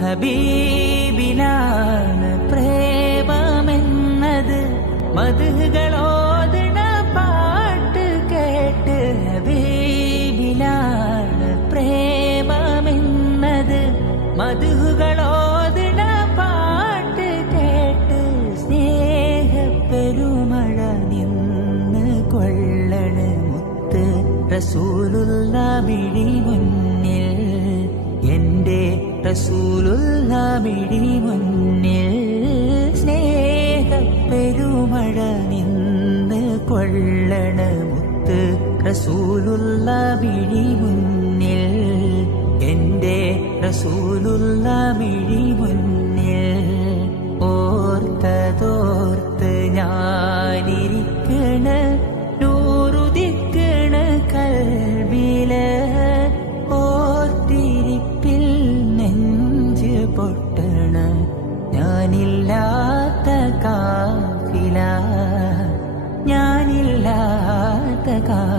ഹബീബിലാണ് പ്രേമമെന്നത് മദ്ഹുകളോദണ പാട്ട് കേട്ട്. ഹബീബിലാണ് പ്രേമമെന്നത് മദ്ഹുകളോദണ പാട്ട് കേട്ട്. സ്നേഹപ്പെരുമഴ നിന്ന് കൊള്ളണ മുത്ത് റസൂലുള്ള മിഴി മുന്നിൽ, എന്റെ റസൂലുള്ള മിഴി മുന്നിൽ. സ്നേഹപ്പെരുമഴ നിന്ന് കൊള്ളണ മുത്ത് റസൂലുള്ള മിഴി മുന്നിൽ, എന്റെ റസൂലുള്ള മിഴി മുന്നിൽ. ഓർത്തതോർത്ത് ഞാനിരിക്കണ നൂറുദിക്കണ കൽബില്, ഓർത്തിരിപ്പിൽ നെഞ്ച് പൊട്ടണ ഞാനില്ലാത്ത കാഫില, ഞാനില്ലാത്ത കാഫില.